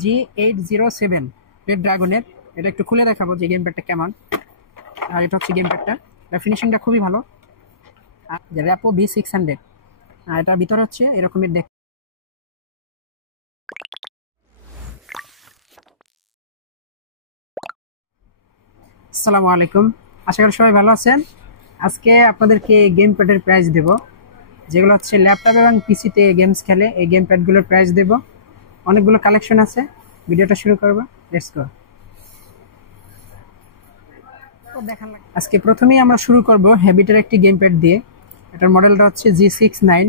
G807 red ড্রাগনের। এটা একটু খুলে দেখাবো যে গেম প্যাডটা কেমন। আর এটা হচ্ছে গেম প্যাডটা, এটা ফিনিশিংটা খুবই ভালো। আর যে র্যাপো B600, আর এটার ভিতরে হচ্ছে এরকমের দেখ। আসসালামু আলাইকুম, আশা করি সবাই ভালো আছেন। আজকে আপনাদেরকে গেম প্যাডের প্রাইস দেব, যেগুলো হচ্ছে ল্যাপটপ এবং পিসিতে গেমস খেলে। এই গেম প্যাডগুলোর প্রাইস দেব। অনেকগুলো কালেকশন আছে, ভিডিওটা শুরু করব। Let's go. আজকে প্রথমেই আমরা শুরু করব হ্যাবিটের একটি গেম প্যাড দিয়ে। এটার মডেলটা হচ্ছে G69,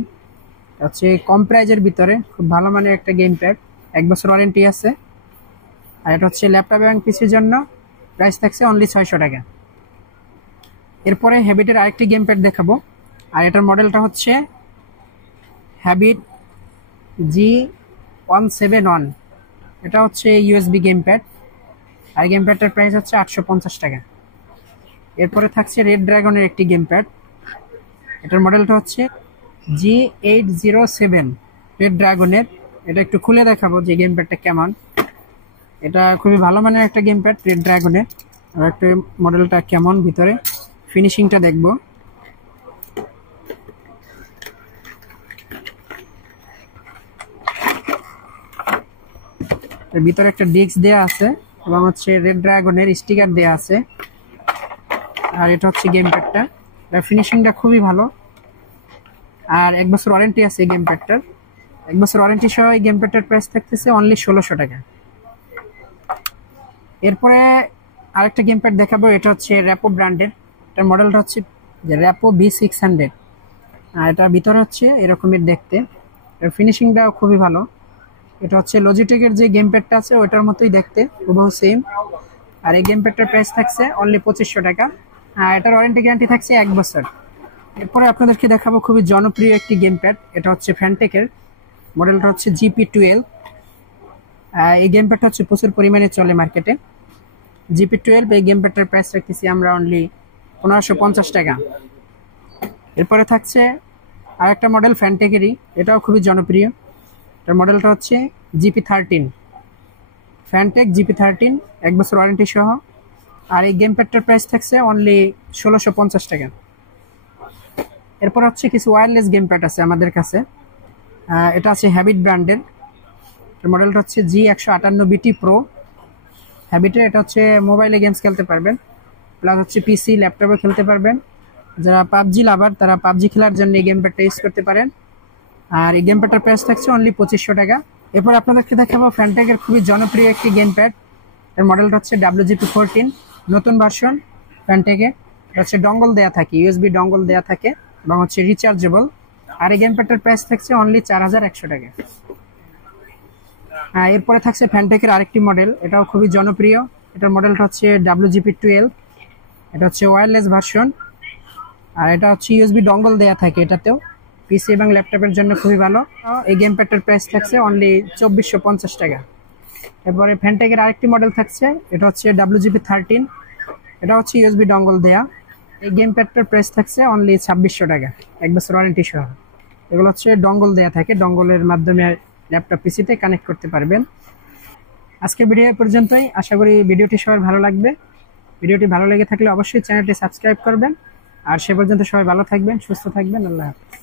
হচ্ছে কম প্রাইজের ভিতরে খুব ভালো মানের একটা গেম প্যাড, 1 বছর ওয়ারেন্টি আছে। আর এটা হচ্ছে ল্যাপটপ এবং পিসির জন্য, প্রাইস থাকছে অনলি 600 টাকা। এরপরে হ্যাবিটের আরেকটি গেম প্যাড দেখাবো, আর এটার মডেলটা হচ্ছে হ্যাবিট G171। এটা হচ্ছে ইউএসবি গেম প্যাড, আর গেম প্যাডটার প্রাইস হচ্ছে 850 টাকা। এরপরে থাকছে রেড ড্রাগনের একটি গেম প্যাড, এটার মডেলটা হচ্ছে G807 রেড ড্রাগনের। এটা একটু খুলে দেখাবো যে গেম প্যাডটা কেমন। এটা খুবই ভালো মানের একটা গেম প্যাড রেড ড্রাগনের। আর একটা মডেলটা কেমন, ভিতরে ফিনিশিংটা দেখবো। এর ভিতরে একটা ডিস্ক দেয়া আছে এবং হচ্ছে রেড ড্রাগনের স্টিকার দেয়া আছে। আর এটা হচ্ছে গেম প্যাডটা, এটার ফিনিশিংটা খুবই ভালো। আর 1 বছর ওয়ারেন্টি আছে এই গেম প্যাডটার। 1 বছর ওয়ারেন্টি সহ এই গেম প্যাডটার প্রাইস থাকতেছে অনলি 1600 টাকা। এরপরে আরেকটা গেম প্যাড দেখাবো, এটা হচ্ছে র্যাপো ব্র্যান্ডের। এটার মডেলটা হচ্ছে যে র্যাপো B600। আর এটার ভিতরে হচ্ছে এরকমের দেখতে, এর ফিনিশিংটাও খুবই ভালো। এটা হচ্ছে লজিটেকের যে গেম প্যাডটা আছে ওইটার মতোই দেখতে, হুবহু সেম। আর এই গেম প্যাডটার প্রাইস থাকছে অনলি 2500 টাকা। আর এটার ওয়ারেন্টি গ্যারান্টি থাকছে 1 বছর। এরপরে আপনাদেরকে দেখাবো খুবই জনপ্রিয় একটি গেম প্যাড, এটা হচ্ছে ফ্যানটেকের। মডেলটা হচ্ছে GP12। এই গেম প্যাডটা হচ্ছে প্রচুর পরিমাণে চলে মার্কেটে। GP12 এই গেম প্যাডটার প্রাইস রাখতেছি আমরা অনলি 1550 টাকা। এরপরে থাকছে আরেকটা মডেল ফ্যানটেকেরই, এটাও খুবই জনপ্রিয়। এটার মডেলটা হচ্ছে GP13 ফ্যানটেক GP13, 1 বছর ওয়ারেন্টি সহ। আর এই গেম প্যাডটার প্রাইস থাকছে অনলি 1650 টাকা। এরপর হচ্ছে কিছু ওয়্যারলেস গেম প্যাড আছে আমাদের কাছে। এটা আছে হ্যাবিট ব্র্যান্ডের। এর মডেলটা হচ্ছে G158BT Pro হ্যাবিটের। এটা হচ্ছে মোবাইলে গেমস খেলতে পারবেন, প্লাস হচ্ছে পিসি ল্যাপটপে খেলতে পারবেন। যারা পাবজি লাভার তারা পাবজি খেলার জন্য এই গেম প্যাডটা ইউজ করতে পারেন। আর এই গেম প্যাডটার প্রাইস থাকছে অনলি 2500 টাকা। এরপর আপনাদেরকে দেখাবো ফ্যানটেকের খুবই জনপ্রিয় একটি গেম প্যাড। এর মডেলটা হচ্ছে WGP14 নতুন ভার্সন ফ্যানটেকে। এটা হচ্ছে ডঙ্গল দেয়া থাকে, ইউএসবি ডঙ্গল দেয়া থাকে এবং হচ্ছে রিচার্জেবল। আর এই গেম প্যাডটার প্রাইস থাকছে অনলি 4100 টাকা। এরপরে থাকছে ফ্যানটেকের আরেকটি মডেল, এটাও খুবই জনপ্রিয়। এটার মডেলটা হচ্ছে WGP12। এটা হচ্ছে ওয়্যারলেস ভার্সন, আর এটা হচ্ছে ইউএসবি ডঙ্গল দেয়া থাকে এটাতেও। পিসি এবং ল্যাপটপের জন্য খুবই ভালো। এই গেম প্যাডটার প্রাইস থাকছে অনলি 2450 টাকা। এরপরে ফ্যানটেকের আরেকটি মডেল থাকছে, এটা হচ্ছে WGP13। এটা হচ্ছে ইউএসবি ডঙ্গল দেয়া। এই গেম প্যাডটার প্রাইস থাকছে অনলি 2600 টাকা, 1 বছর ওয়ারেন্টি সহ। এগুলো হচ্ছে ডঙ্গল দেয়া থাকে, ডঙ্গলের মাধ্যমে ল্যাপটপ পিসিতে কানেক্ট করতে পারবেন। আজকের ভিডিও পর্যন্তই, আশা করি ভিডিওটি সবার ভালো লাগবে। ভিডিওটি ভালো লেগে থাকলে অবশ্যই চ্যানেলটি সাবস্ক্রাইব করবেন। আর সে পর্যন্ত সবাই ভালো থাকবেন, সুস্থ থাকবেন। আল্লাহ হাফেজ।